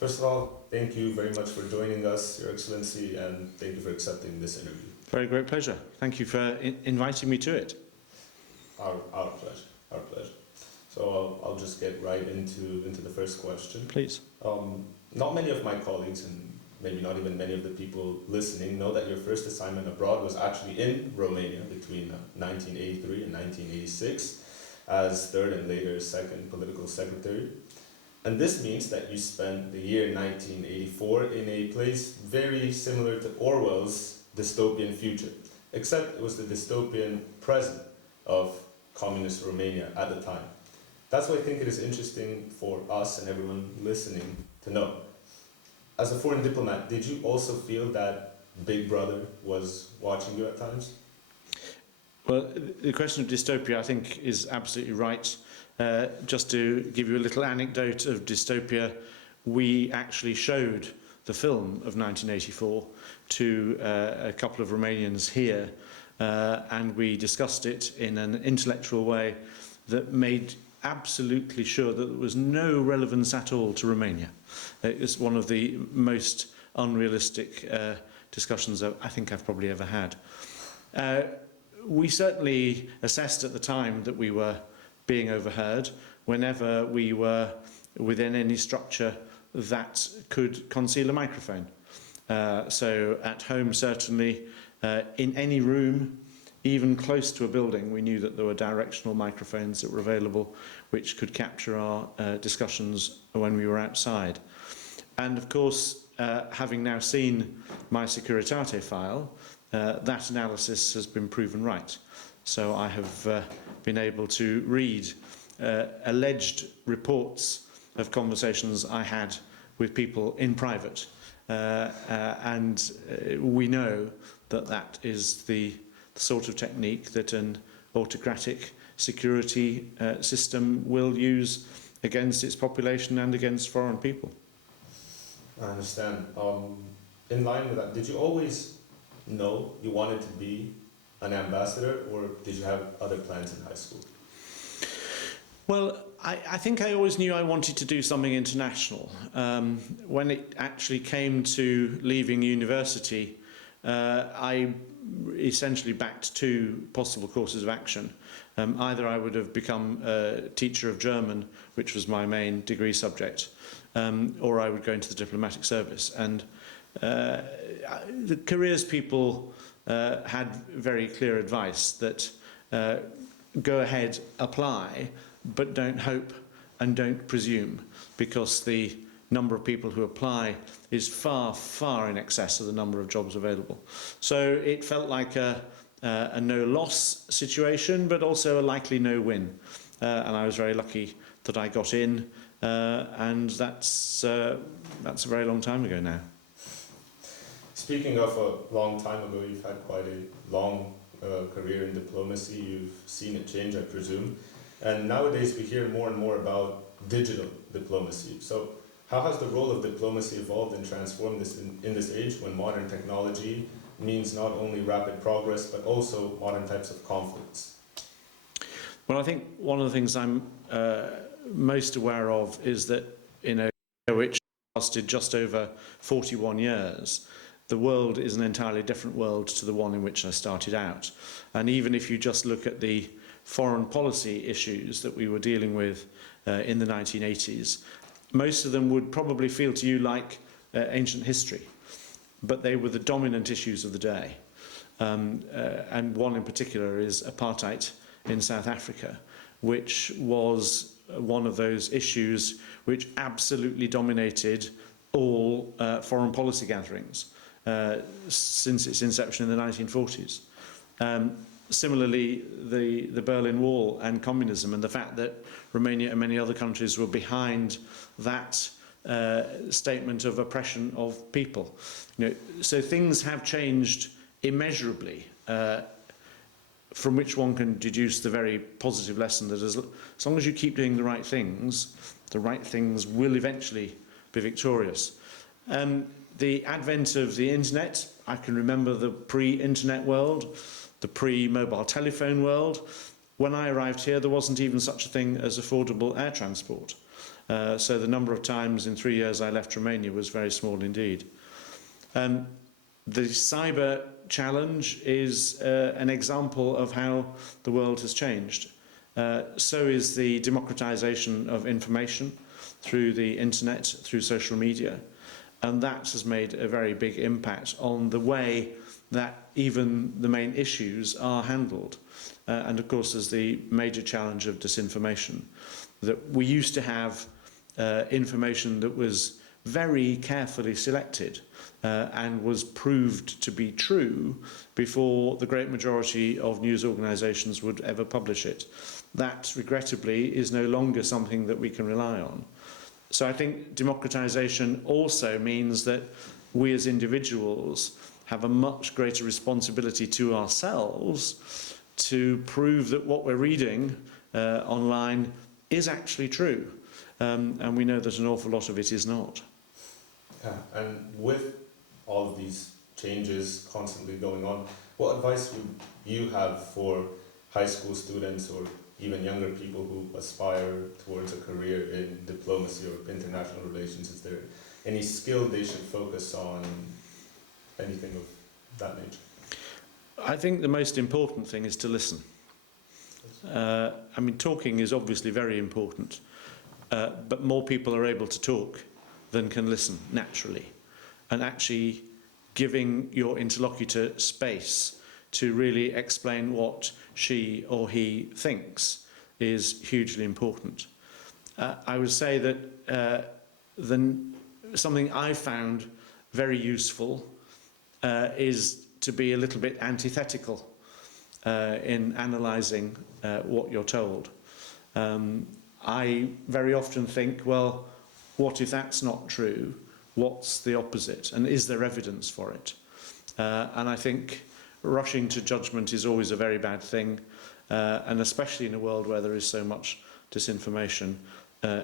First of all, thank you very much for joining us, Your Excellency, and thank you for accepting this interview. Very great pleasure. Thank you for inviting me to it. Our pleasure, our pleasure. So I'll just get right into the first question. Please. Not many of my colleagues, and maybe not even many of the people listening, know that your first assignment abroad was actually in Romania between 1983 and 1986 as third and later second political secretary. And this means that you spent the year 1984 in a place very similar to Orwell's dystopian future, except it was the dystopian present of communist Romania at the time. That's why I think it is interesting for us and everyone listening to know. As a foreign diplomat, did you also feel that Big Brother was watching you at times? Well, the question of dystopia, I think, is absolutely right. Just to give you a little anecdote of dystopia, we actually showed the film of 1984 to a couple of Romanians here, and we discussed it in an intellectual way that made absolutely sure that there was no relevance at all to Romania. It was one of the most unrealistic discussions I think I've probably ever had. We certainly assessed at the time that we were being overheard whenever we were within any structure that could conceal a microphone. So at home, certainly, in any room, even close to a building, we knew that there were directional microphones that were available which could capture our discussions when we were outside. And of course, having now seen my Securitate file, that analysis has been proven right. So I have been able to read alleged reports of conversations I had with people in private. And we know that that is the sort of technique that an autocratic security system will use against its population and against foreign people. I understand. In line with that, did you always know you wanted to be an ambassador, or did you have other plans in high school? Well, I think I always knew I wanted to do something international. When it actually came to leaving university, I essentially backed two possible courses of action. Either I would have become a teacher of German, which was my main degree subject, or I would go into the diplomatic service. And the careers people had very clear advice that go ahead, apply, but don't hope and don't presume, because the number of people who apply is far, far in excess of the number of jobs available. So it felt like a no-loss situation, but also a likely no-win. And I was very lucky that I got in, and that's a very long time ago now. Speaking of a long time ago, you've had quite a long career in diplomacy. You've seen it change, I presume. And nowadays we hear more and more about digital diplomacy. So how has the role of diplomacy evolved and transformed in this age when modern technology means not only rapid progress, but also modern types of conflicts? Well, I think one of the things I'm most aware of is that in a year which lasted just over 41 years, the world is an entirely different world to the one in which I started out. And even if you just look at the foreign policy issues that we were dealing with in the 1980s, most of them would probably feel to you like ancient history, but they were the dominant issues of the day. And one in particular is apartheid in South Africa, which was one of those issues which absolutely dominated all foreign policy gatherings since its inception in the 1940s. Similarly, the Berlin Wall and communism, and the fact that Romania and many other countries were behind that statement of oppression of people. So things have changed immeasurably, from which one can deduce the very positive lesson that as long as you keep doing the right things will eventually be victorious. The advent of the internet, I can remember the pre-internet world, the pre-mobile telephone world. When I arrived here, there wasn't even such a thing as affordable air transport. So the number of times in 3 years I left Romania was very small indeed. The cyber challenge is an example of how the world has changed. So is the democratization of information through the internet, through social media. And that has made a very big impact on the way that even the main issues are handled. And of course there's the major challenge of disinformation. That we used to have information that was very carefully selected and was proved to be true before the great majority of news organisations would ever publish it. That, regrettably, is no longer something that we can rely on. So I think democratisation also means that we as individuals have a much greater responsibility to ourselves to prove that what we're reading online is actually true. And we know that an awful lot of it is not. Yeah, and with all of these changes constantly going on, what advice would you have for high school students or even younger people who aspire towards a career in diplomacy or international relations? Is there any skill they should focus on, anything of that nature? I think the most important thing is to listen. I mean, talking is obviously very important, but more people are able to talk than can listen naturally. And actually giving your interlocutor space to really explain what she or he thinks is hugely important. I would say that something I found very useful is to be a little bit antithetical in analysing what you're told. I very often think, well, what if that's not true? What's the opposite? And is there evidence for it? And I think rushing to judgment is always a very bad thing, and especially in a world where there is so much disinformation,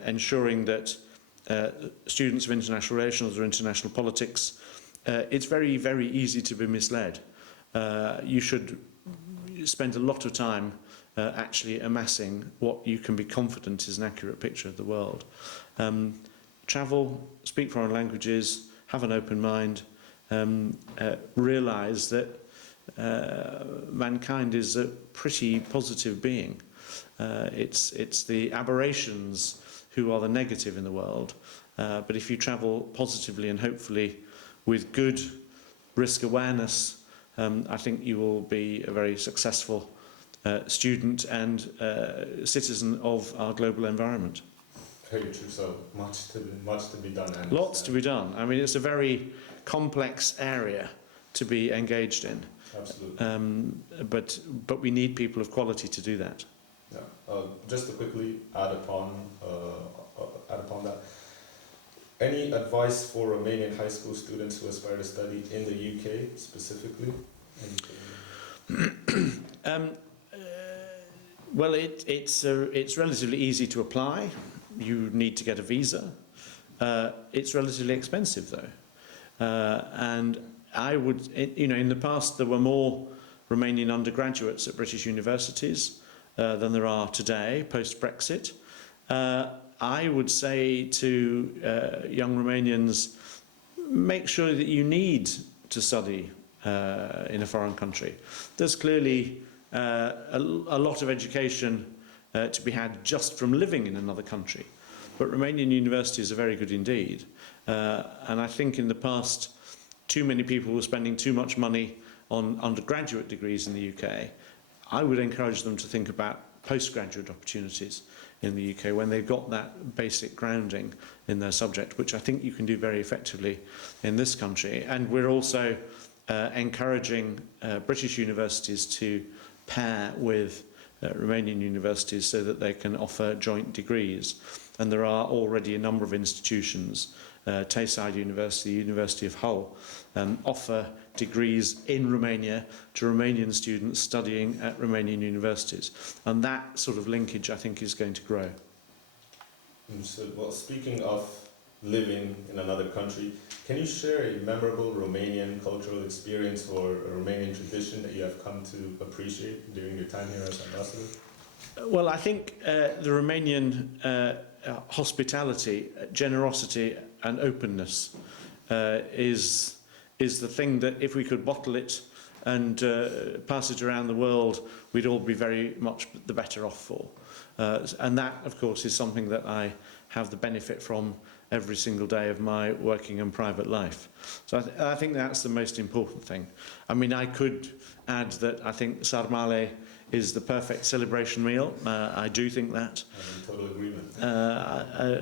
ensuring that students of international relations or international politics, it's very, very easy to be misled. You should spend a lot of time actually amassing what you can be confident is an accurate picture of the world. Travel, speak foreign languages, have an open mind, realise that mankind is a pretty positive being. It's the aberrations who are the negative in the world, but if you travel positively and hopefully with good risk awareness, I think you will be a very successful student and citizen of our global environment. Very true. So much to be done. And lots to be done. I mean, it's a very complex area to be engaged in. Absolutely. But we need people of quality to do that. Yeah. Just to quickly add upon that, any advice for Romanian high school students who aspire to study in the UK specifically? Well, it's relatively easy to apply. You need to get a visa. It's relatively expensive though, and I would, in the past there were more Romanian undergraduates at British universities than there are today post-Brexit. I would say to young Romanians, make sure that you need to study in a foreign country. There's clearly a lot of education to be had just from living in another country. But Romanian universities are very good indeed. And I think in the past, too many people were spending too much money on undergraduate degrees in the UK. I would encourage them to think about postgraduate opportunities in the UK when they've got that basic grounding in their subject, which I think you can do very effectively in this country. And we're also encouraging British universities to pair with Romanian universities so that they can offer joint degrees. And there are already a number of institutions, Tayside University, University of Hull, offer degrees in Romania to Romanian students studying at Romanian universities. And that sort of linkage, I think, is going to grow. Well, speaking of living in another country, can you share a memorable Romanian cultural experience or a Romanian tradition that you have come to appreciate during your time here as ambassador? Well, I think the Romanian hospitality, generosity and openness is the thing that if we could bottle it and pass it around the world, we'd all be very much the better off for. And that, of course, is something that I have the benefit from every single day of my working and private life. So I think that's the most important thing. I mean, I could add that I think sarmale is the perfect celebration meal. I do think that. I'm in total agreement.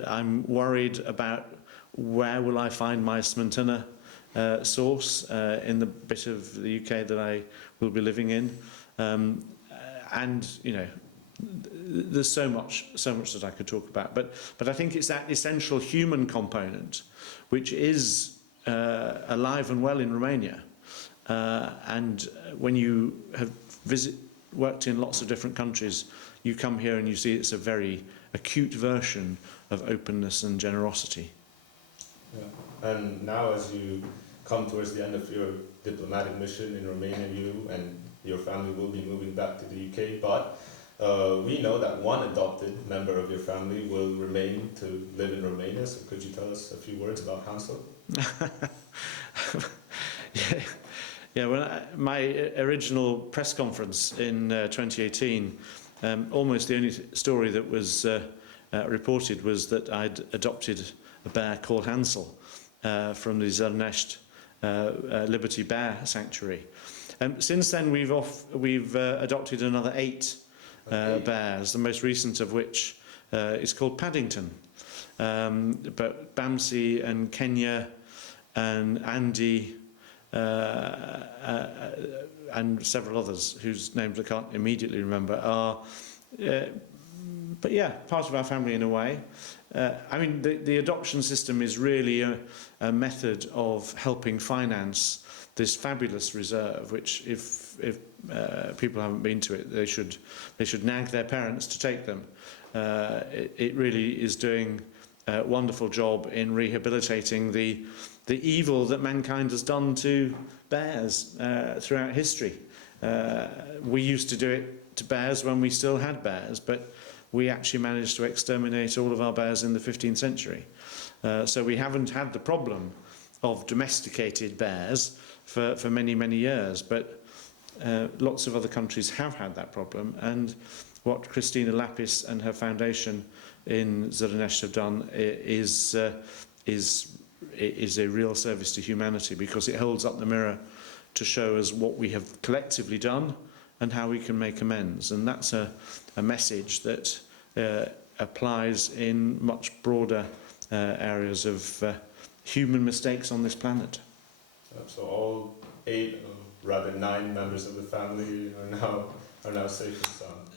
I'm worried about where will I find my smântână sauce in the bit of the UK that I will be living in. And, you know, there's so much that I could talk about. But I think it's that essential human component which is alive and well in Romania. And when you have worked in lots of different countries, you come here and you see it's a very acute version of openness and generosity. Yeah. And now as you come towards the end of your diplomatic mission in Romania, you and your family will be moving back to the UK, but we know that one adopted member of your family will remain to live in Romania, so could you tell us a few words about Hansel? Yeah, well, my original press conference in 2018, almost the only story that was reported was that I'd adopted a bear called Hansel from the Zărnești Liberty Bear Sanctuary. Since then, we've adopted another 8 bears, the most recent of which is called Paddington. But Bamsi and Kenya and Andy and several others whose names I can't immediately remember are, but yeah, part of our family in a way. I mean, the adoption system is really a method of helping finance this fabulous reserve, which if people haven't been to it, they should nag their parents to take them. It really is doing a wonderful job in rehabilitating the evil that mankind has done to bears throughout history. We used to do it to bears when we still had bears, but we actually managed to exterminate all of our bears in the 15th century. So we haven't had the problem of domesticated bears for many, many years, but lots of other countries have had that problem, and what Christina Lapis and her foundation in Zărnești have done is a real service to humanity, because it holds up the mirror to show us what we have collectively done and how we can make amends. And that's a message that applies in much broader areas of human mistakes on this planet. So all 8, or rather 9 members of the family are now safe and sound.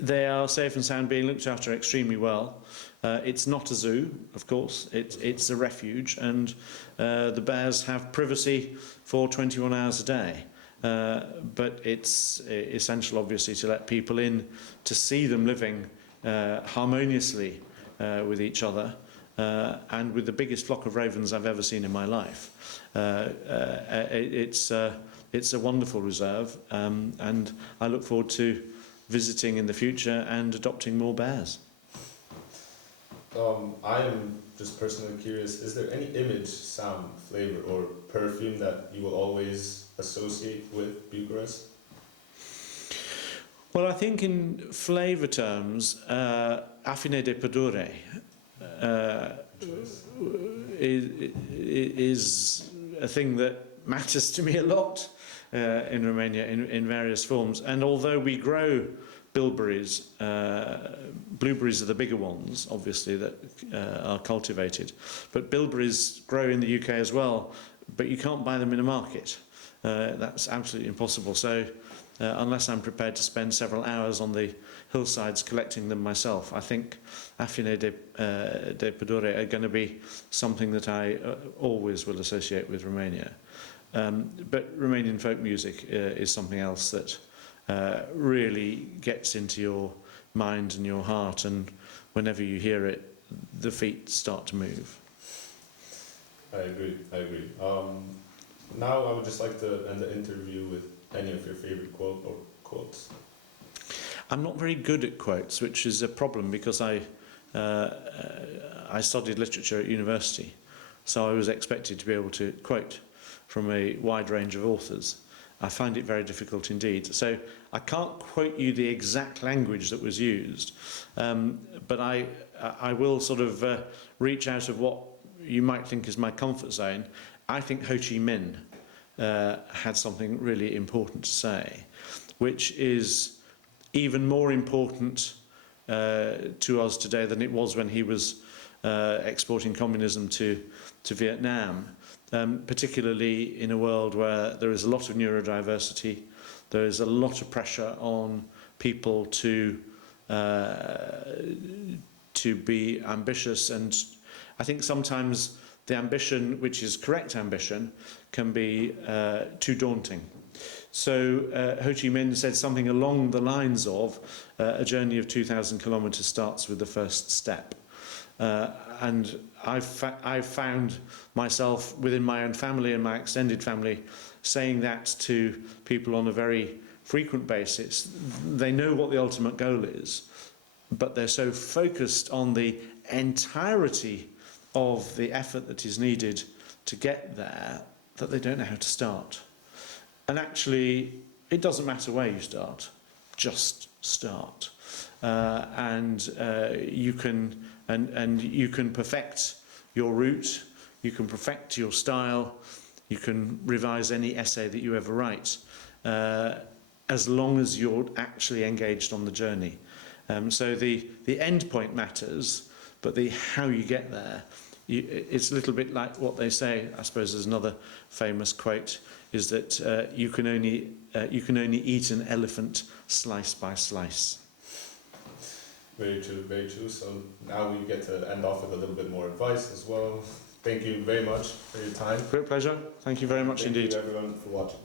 They are safe and sound, being looked after extremely well. It's not a zoo, of course. It's a refuge, and the bears have privacy for 21 hours a day. But it's essential, obviously, to let people in to see them living harmoniously with each other, and with the biggest flock of ravens I've ever seen in my life. It's a wonderful reserve, and I look forward to visiting in the future and adopting more bears. I am just personally curious, is there any image, sound, flavor or perfume that you will always associate with Bucharest? Well, I think in flavour terms, affine de pădure is a thing that matters to me a lot in Romania in various forms. And although we grow bilberries, blueberries are the bigger ones, obviously, that are cultivated. But bilberries grow in the UK as well, but you can't buy them in a market. That's absolutely impossible. So unless I'm prepared to spend several hours on the hillsides collecting them myself, I think affine de pădure are going to be something that I always will associate with Romania. But Romanian folk music is something else that really gets into your mind and your heart, and whenever you hear it, the feet start to move. I agree. Now I would just like to end the interview with any of your favorite quote or quotes. I'm not very good at quotes, which is a problem because I studied literature at university, so I was expected to be able to quote from a wide range of authors. I find it very difficult indeed. So I can't quote you the exact language that was used, but I will sort of reach out of what you might think is my comfort zone. I think Ho Chi Minh had something really important to say, which is even more important to us today than it was when he was exporting communism to Vietnam, particularly in a world where there is a lot of neurodiversity, there is a lot of pressure on people to be ambitious, and I think sometimes the ambition, which is correct ambition, can be too daunting. So Ho Chi Minh said something along the lines of a journey of 2,000 kilometres starts with the first step. And I've found myself within my own family and my extended family saying that to people on a very frequent basis. They know what the ultimate goal is, but they're so focused on the entirety of the effort that is needed to get there that they don't know how to start. And actually, it doesn't matter where you start, just start. You can perfect your route, you can perfect your style, you can revise any essay that you ever write, as long as you're actually engaged on the journey. So the end point matters, but the how you get there, it's a little bit like what they say. I suppose there's another famous quote, is that you can only eat an elephant slice by slice. Very true, very true. So now we get to end off with a little bit more advice as well. Thank you very much for your time. Great pleasure. Thank you very much indeed. Thank you everyone for watching.